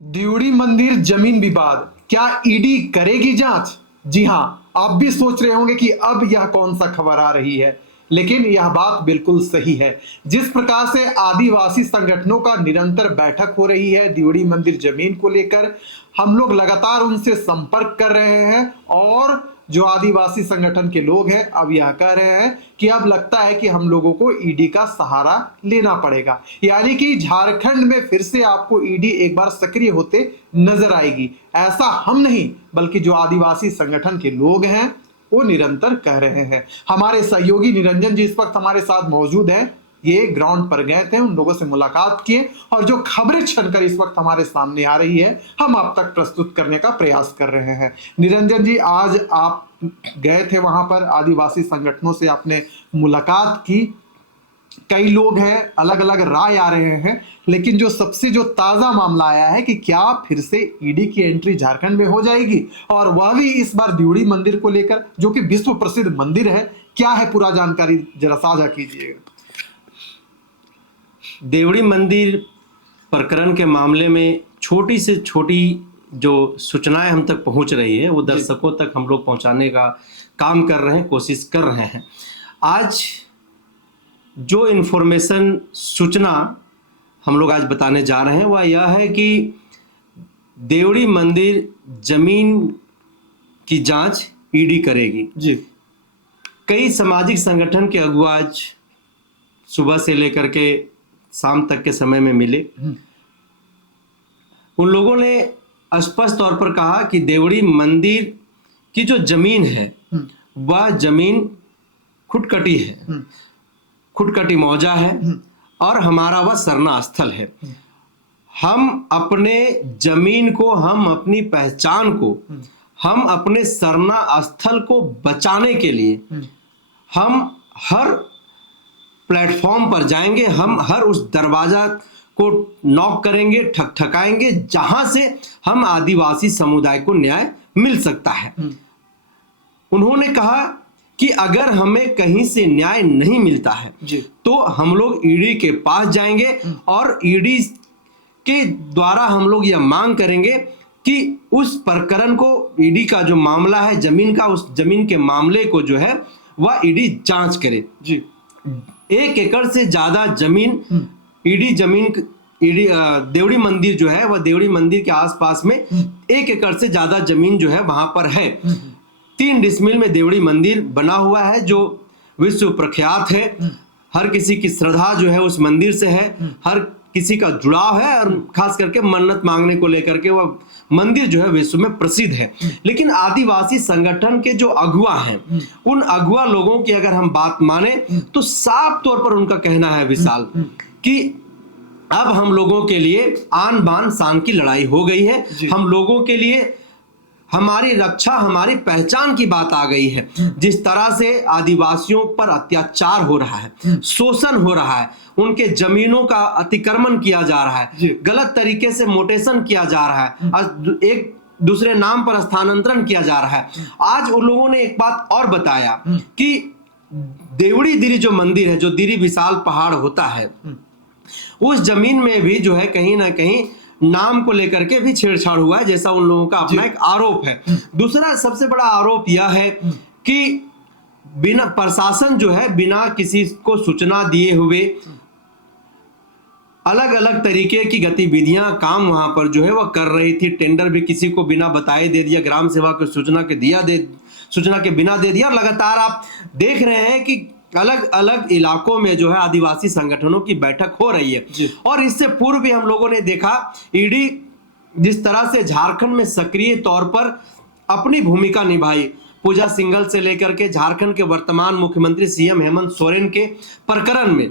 दियोड़ी मंदिर जमीन विवाद, क्या ईडी करेगी जांच? जी हां, आप भी सोच रहे होंगे कि अब यह कौन सा खबर आ रही है, लेकिन यह बात बिल्कुल सही है। जिस प्रकार से आदिवासी संगठनों का निरंतर बैठक हो रही है दियोड़ी मंदिर जमीन को लेकर, हम लोग लगातार उनसे संपर्क कर रहे हैं और जो आदिवासी संगठन के लोग हैं अब यह कह रहे हैं कि अब लगता है कि हम लोगों को ईडी का सहारा लेना पड़ेगा, यानी कि झारखंड में फिर से आपको ईडी एक बार सक्रिय होते नजर आएगी। ऐसा हम नहीं बल्कि जो आदिवासी संगठन के लोग हैं वो निरंतर कह रहे हैं। हमारे सहयोगी निरंजन जी इस वक्त हमारे साथ मौजूद हैं, ये ग्राउंड पर गए थे, उन लोगों से मुलाकात किए और जो खबरें छनकर इस वक्त हमारे सामने आ रही है हम आप तक प्रस्तुत करने का प्रयास कर रहे हैं। निरंजन जी, आज आप गए थे वहां पर, आदिवासी संगठनों से आपने मुलाकात की, कई लोग हैं, अलग अलग राय आ रहे हैं, लेकिन जो ताजा मामला आया है कि क्या फिर से ईडी की एंट्री झारखंड में हो जाएगी और वह भी इस बार दियोड़ी मंदिर को लेकर, जो कि विश्व प्रसिद्ध मंदिर है। क्या है पूरा जानकारी जरा साझा कीजिएगा। दियोड़ी मंदिर प्रकरण के मामले में छोटी से छोटी जो सूचनाएं हम तक पहुंच रही है वो दर्शकों तक हम लोग पहुंचाने का काम कर रहे हैं, कोशिश कर रहे हैं। आज जो इन्फॉर्मेशन सूचना हम लोग आज बताने जा रहे हैं वह यह है कि दियोड़ी मंदिर जमीन की जांच ईडी करेगी। जी, कई सामाजिक संगठन के अगुवा आज सुबह से लेकर के शाम तक के समय में मिले। उन लोगों ने स्पष्ट तौर पर कहा कि दियोड़ी मंदिर की जो जमीन है वह जमीन खुटकटी है, खुटकटी मौजा है और हमारा वह सरना स्थल है। हम अपने जमीन को, हम अपनी पहचान को, हम अपने सरना स्थल को बचाने के लिए हम हर प्लेटफॉर्म पर जाएंगे, हम हर उस दरवाजा को नॉक करेंगे, ठकठकाएंगे जहां से हम आदिवासी समुदाय को न्याय मिल सकता है। उन्होंने कहा कि अगर हमें कहीं से न्याय नहीं मिलता है तो हम लोग ईडी के पास जाएंगे और ईडी के द्वारा हम लोग यह मांग करेंगे कि उस प्रकरण को, ईडी का जो मामला है जमीन का, उस जमीन के मामले को जो है वह ईडी जांच करे। जी, 1 एकड़ से ज्यादा जमीन दियोड़ी मंदिर जो है वह दियोड़ी मंदिर के आसपास में 1 एकड़ से ज्यादा जमीन जो है वहां पर है। 3 डिसमिल में दियोड़ी मंदिर बना हुआ है जो विश्व प्रख्यात है। हर किसी की श्रद्धा जो है उस मंदिर से है, हर किसी का जुड़ाव है और खास करके मन्नत मांगने को लेकर के वह मंदिर जो है विश्व में प्रसिद्ध है। लेकिन आदिवासी संगठन के जो अगुवा हैं, उन अगुवा लोगों की अगर हम बात माने तो साफ तौर पर उनका कहना है विशाल कि अब हम लोगों के लिए आन बान शान की लड़ाई हो गई है। हम लोगों के लिए हमारी रक्षा, हमारी पहचान की बात आ गई है। जिस तरह से आदिवासियों पर अत्याचार हो रहा है, शोषण हो रहा है, उनके जमीनों का अतिक्रमण किया जा रहा है, गलत तरीके से मोटेशन किया जा रहा है, एक दूसरे नाम पर स्थानांतरण किया जा रहा है। आज उन लोगों ने एक बात और बताया कि दियोड़ी दिरी जो मंदिर है, जो दिरी विशाल पहाड़ होता है, उस जमीन में भी जो है कहीं ना कहीं नाम को लेकर के भी छेड़छाड़ हुआ है, जैसा उन लोगों का अपना एक आरोप है। दूसरा सबसे बड़ा आरोप यह है कि बिना प्रशासन जो है बिना किसी को सूचना दिए हुए अलग अलग तरीके की गतिविधियां, काम वहां पर जो है वह कर रही थी। टेंडर भी किसी को बिना बताए दे दिया, ग्राम सेवा को सूचना के बिना दे दिया। लगातार आप देख रहे हैं कि अलग अलग इलाकों में जो है आदिवासी संगठनों की बैठक हो रही है। और इससे पूर्व भी हम लोगों ने देखा ईडी जिस तरह से झारखंड में सक्रिय तौर पर अपनी भूमिका निभाई, पूजा सिंघल से लेकर के झारखंड के वर्तमान मुख्यमंत्री सीएम हेमंत सोरेन के प्रकरण में,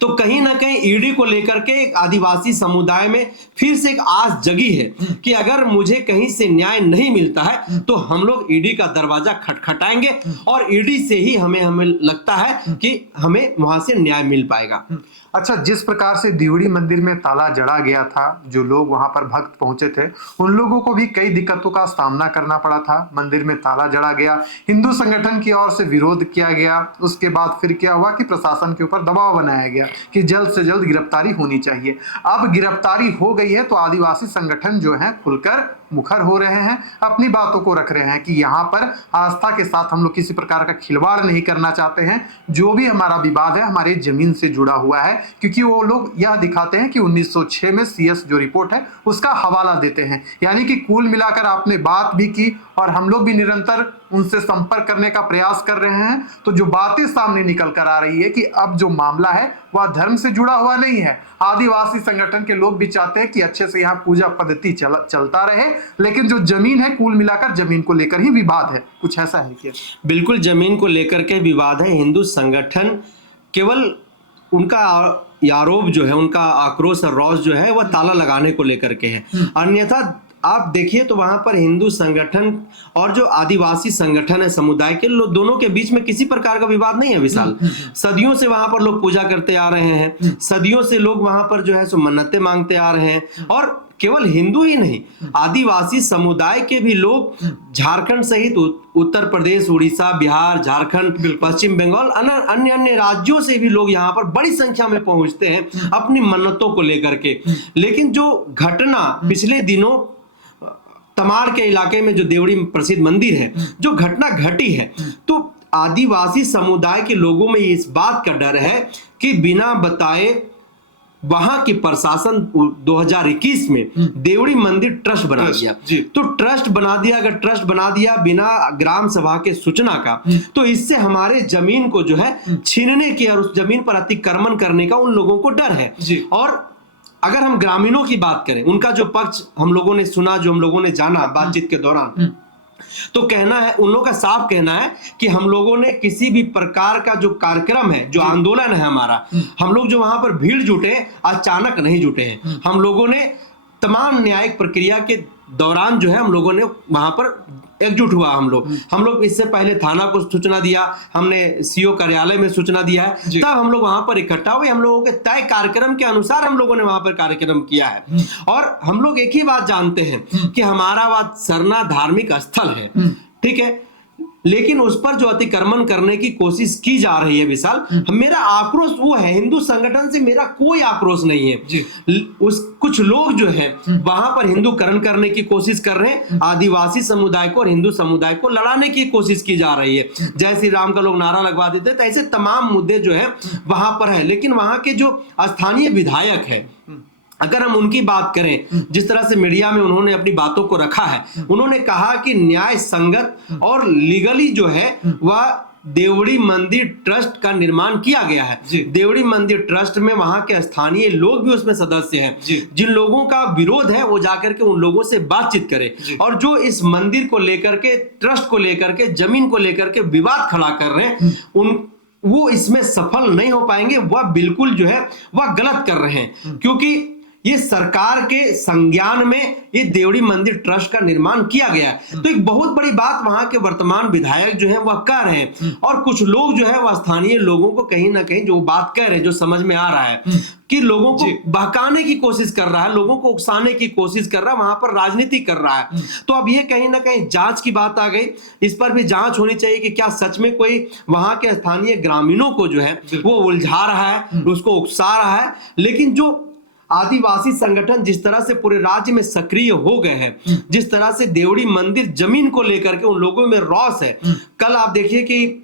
तो कहीं ना कहीं ईडी को लेकर के एक आदिवासी समुदाय में फिर से एक आस जगी है कि अगर मुझे कहीं से न्याय नहीं मिलता है तो हम लोग ईडी का दरवाजा खटखटाएंगे और ईडी से ही हमें लगता है कि हमें वहां से न्याय मिल पाएगा। अच्छा, जिस प्रकार से दियोड़ी मंदिर में ताला जड़ा गया था, जो लोग वहां पर भक्त पहुंचे थे उन लोगों को भी कई दिक्कतों का सामना करना पड़ा था। मंदिर में ताला जड़ा गया, हिंदू संगठन की ओर से विरोध किया गया, उसके बाद फिर क्या हुआ कि प्रशासन के ऊपर दबाव बनाया गया कि जल्द से जल्द गिरफ्तारी होनी चाहिए। अब गिरफ्तारी हो गई है तो आदिवासी संगठन जो है खुलकर मुखर हो रहे हैं, अपनी बातों को रख रहे हैं कि यहाँ पर आस्था के साथ हम लोग किसी प्रकार का खिलवाड़ नहीं करना चाहते हैं। जो भी हमारा विवाद है हमारे जमीन से जुड़ा हुआ है, क्योंकि वो लोग यह दिखाते हैं कि 1906 में CS जो रिपोर्ट है उसका हवाला देते हैं। यानी कि कुल मिलाकर आपने बात भी की और हम लोग भी निरंतर उनसे संपर्क करने का प्रयास कर रहे हैं। तो जो बातें सामने निकल कर आ रही है कि अब जो मामला है वह धर्म से जुड़ा हुआ नहीं है। आदिवासी संगठन के लोग भी चाहते हैं कि अच्छे से यहाँ पूजा पद्धति चलता रहे, लेकिन जो जमीन है कुल मिलाकर जमीन को लेकर ही विवाद है। कुछ ऐसा है क्या? बिल्कुल जमीन को लेकर के विवाद है। हिंदू संगठन केवल उनका आरोप जो है, उनका आक्रोश और रोष जो है वह ताला लगाने को लेकर के है। अन्यथा आप देखिए तो वहां पर हिंदू संगठन और जो आदिवासी संगठन है समुदाय के लोग, दोनों के बीच में किसी प्रकार का विवाद नहीं है विशाल। सदियों से वहां पर लोग पूजा करते आ रहे हैं, सदियों से लोग वहां पर जो है सो मन्नतें मांगते आ रहे हैं। और केवल हिंदू ही नहीं, आदिवासी समुदाय के भी लोग झारखंड सहित उत्तर प्रदेश, उड़ीसा, बिहार, झारखंड, पश्चिम बंगाल, अन्य अन्य राज्यों से भी लोग यहाँ पर बड़ी संख्या में पहुंचते हैं अपनी मन्नतों को लेकर के। लेकिन जो घटना पिछले दिनों तमाड़ के इलाके में जो देवड़ी प्रसिद्ध मंदिर है, जो घटना घटी है, तो आदिवासी समुदाय के लोगों में इस बात का डर है कि बिना बताए वहां की प्रशासन 2021 में देवड़ी मंदिर ट्रस्ट बना दिया। तो ट्रस्ट बना दिया, अगर ट्रस्ट बना दिया बिना ग्राम सभा के सूचना का, तो इससे हमारे जमीन को जो है छीनने की और उस जमीन पर अतिक्रमण करने का उन लोगों को डर है। और अगर हम ग्रामीणों की बात करें, उनका जो पक्ष हम लोगों ने सुना, जो हम लोगों ने जाना बातचीत के दौरान, तो कहना है, उन लोगों का साफ कहना है कि हम लोगों ने किसी भी प्रकार का जो कार्यक्रम है, जो आंदोलन है हमारा, हम लोग जो वहां पर भीड़ जुटे अचानक नहीं जुटे हैं। हम लोगों ने तमाम न्यायिक प्रक्रिया के दौरान जो है हम लोगों ने वहां पर एकजुट हुआ। हम लोग इससे पहले थाना को सूचना दिया, हमने CO कार्यालय में सूचना दिया है, तब हम लोग वहां पर इकट्ठा हुए। हम लोगों के तय कार्यक्रम के अनुसार हम लोगों ने वहां पर कार्यक्रम किया है। और हम लोग एक ही बात जानते हैं कि हमारा बात सरना धार्मिक स्थल है, ठीक है, लेकिन उस पर जो अतिक्रमण करने की कोशिश की जा रही है विशाल, मेरा आक्रोश वो है, हिंदू संगठन से मेरा कोई आक्रोश नहीं है। कुछ लोग जो है वहां पर हिंदूकरण करने की कोशिश कर रहे हैं, आदिवासी समुदाय को और हिंदू समुदाय को लड़ाने की कोशिश की जा रही है। जय श्री राम का लोग नारा लगवा देते हैं, तो ऐसे तमाम मुद्दे जो है वहां पर है। लेकिन वहां के जो स्थानीय विधायक है, अगर हम उनकी बात करें, जिस तरह से मीडिया में उन्होंने अपनी बातों को रखा है, उन्होंने कहा कि न्याय संगत और लीगली जो है वह देवड़ी मंदिर ट्रस्ट का निर्माण किया गया है। देवड़ी मंदिर ट्रस्ट में वहां के स्थानीय लोग भी उसमें सदस्य हैं। जिन लोगों का विरोध है वो जाकर के उन लोगों से बातचीत करें, और जो इस मंदिर को लेकर के, ट्रस्ट को लेकर के, जमीन को लेकर के विवाद खड़ा कर रहे हैं, वो इसमें सफल नहीं हो पाएंगे। वह बिल्कुल जो है वह गलत कर रहे हैं, क्योंकि ये सरकार के संज्ञान में ये देवड़ी मंदिर ट्रस्ट का निर्माण किया गया है। तो एक बहुत बड़ी बात वहां के वर्तमान विधायक जो है वह कह रहे हैं, और कुछ लोग जो है वह स्थानीय लोगों को कहीं ना कहीं जो बात कह रहे हैं, जो समझ में आ रहा है कि लोगों को बहकाने की कोशिश कर रहा है, लोगों को उकसाने की कोशिश कर रहा है, वहां पर राजनीति कर रहा है। तो अब ये कहीं ना कहीं जांच की बात आ गई, इस पर भी जांच होनी चाहिए कि क्या सच में कोई वहां के स्थानीय ग्रामीणों को जो है वो उलझा रहा है, उसको उकसा रहा है। लेकिन जो आदिवासी संगठन जिस तरह से पूरे राज्य में सक्रिय हो गए हैं, जिस तरह से देवड़ी मंदिर जमीन को लेकर के उन लोगों में रोष है। कल आप देखिए कि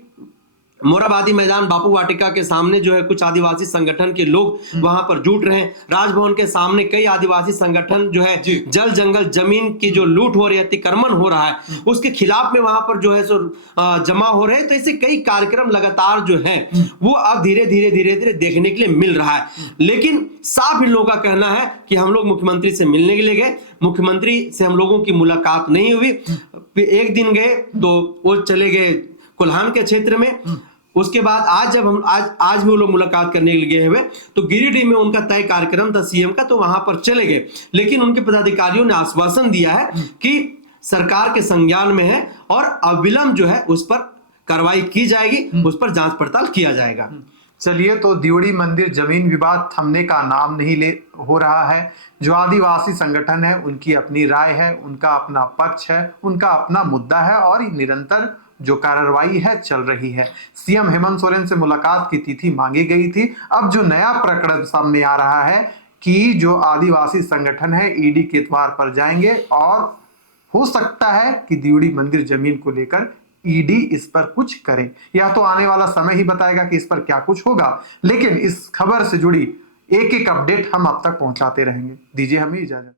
मोरहाबादी मैदान बापू वाटिका के सामने जो है कुछ आदिवासी संगठन के लोग वहां पर जुट रहे हैं। राजभवन के सामने कई आदिवासी संगठन जो है जल जंगल जमीन की जो लूट हो रही है, अतिक्रमण हो रहा है, उसके खिलाफ में वहां पर जो है सो जमा हो रहे हैं। तो ऐसे कई कार्यक्रम लगातार जो है वो अब धीरे धीरे देखने के लिए मिल रहा है। लेकिन साफ इन लोगों का कहना है कि हम लोग मुख्यमंत्री से मिलने के लिए गए, मुख्यमंत्री से हम लोगों की मुलाकात नहीं हुई। एक दिन गए तो वो चले गए कोल्हान के क्षेत्र में, उसके बाद आज जब हम आज भी वो लोग मुलाकात करने के लिए गए हुए, तो गिरिडीह में उनका तय कार्यक्रम था CM का, तो वहां पर चले गए। लेकिन उनके पदाधिकारियों ने आश्वासन दिया है कि सरकार के संज्ञान में है और अविलंब जो है उस पर कार्रवाई की जाएगी, उस पर जांच पड़ताल किया जाएगा। चलिए, तो देवड़ी मंदिर जमीन विवाद थमने का नाम नहीं ले हो रहा है। जो आदिवासी संगठन है उनकी अपनी राय है, उनका अपना पक्ष है, उनका अपना मुद्दा है, और निरंतर जो कार्रवाई है चल रही है। सीएम हेमंत सोरेन से मुलाकात की तिथि मांगी गई थी। अब जो नया प्रकरण सामने आ रहा है कि जो आदिवासी संगठन है ईडी के द्वार पर जाएंगे और हो सकता है कि दिवड़ी मंदिर जमीन को लेकर ईडी इस पर कुछ करे। यह तो आने वाला समय ही बताएगा कि इस पर क्या कुछ होगा, लेकिन इस खबर से जुड़ी एक एक अपडेट हम अब तक पहुंचाते रहेंगे। दीजिए हमें इजाजत।